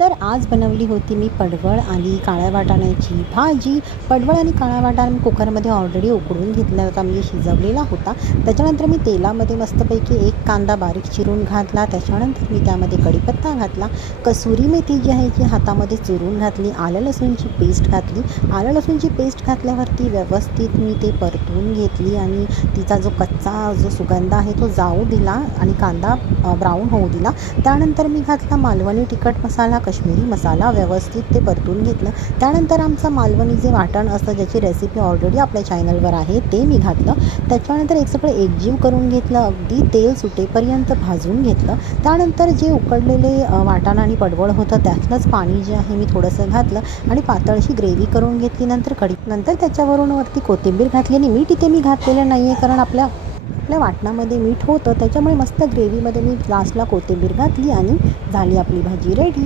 तर आज बनवली होती मी पडवळ आणि काळ्या वाटाण्याची भाजी. पडवळ आणि काळा वाटाणा मी कुकरमध्ये ऑलरेडी उकडून घेतला होता, म्हणजे शिजवलेला होता. त्याच्यानंतर मी तेलामध्ये मस्तपैकी एक कांदा बारीक चिरून घातला. त्याच्यानंतर मी त्यामध्ये कढीपत्ता घातला, कसुरी मेथी जी आहे ती हातामध्ये चुरून घातली, आलं लसूणची पेस्ट घातली. आलं लसूणची पेस्ट घातल्यावरती व्यवस्थित मी ते परतून घेतली आणि तिचा जो कच्चा जो सुगंध आहे तो जाऊ दिला आणि कांदा ब्राऊन होऊ दिला. त्यानंतर मी घातला मालवणी तिखट मसाला, काश्मीरी मसाला, व्यवस्थित ते परतून घेतलं. त्यानंतर आमचं मालवणी जे वाटण असतं, ज्याची रेसिपी ऑलरेडी आपल्या चॅनलवर आहे, ते मी घातलं. त्याच्यानंतर एक सगळं एकजीव करून घेतलं, अगदी तेल सुटेपर्यंत भाजून घेतलं. त्यानंतर जे उकडलेले वाटाणा आणि पडवळ होतं त्यातलंच पाणी जे आहे मी थोडंसं घातलं आणि पातळशी ग्रेव्ही करून घेतली. नंतर त्याच्यावरून वरती कोथिंबीर घातली आणि मीठ इथे मी घातलेलं नाही आहे, कारण आपल्या वाटणामध्ये मीठ होतं, त्याच्यामुळे मस्त ग्रेव्हीमध्ये मी लास्टला कोथिंबीर घातली आणि झाली आपली भाजी रेडी.